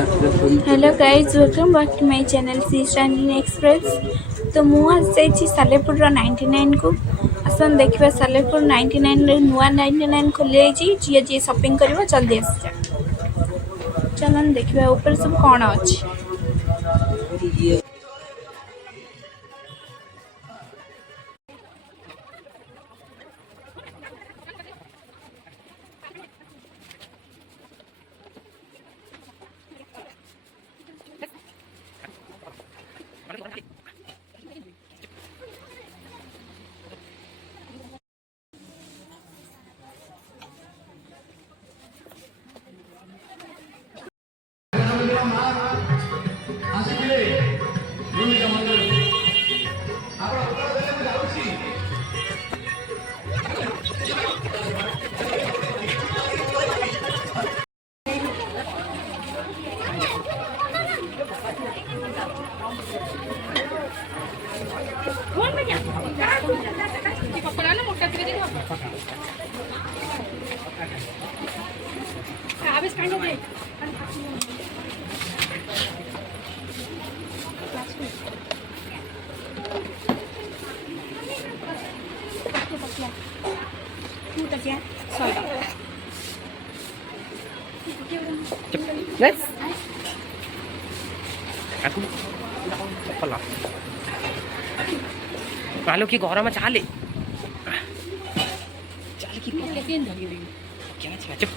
Hello guys welcome back to my channel see standing express. तो मुझे सालेपुर 99 को आसन देखा। सालेपुर 99 नुआ 99 खोली जी जी शॉपिंग कर जल्दी आस चलन देखा ऊपर सब कौन अच्छी। Yes. Aku apa lah? Kalau ki gora में चाले चाले की क्या चुप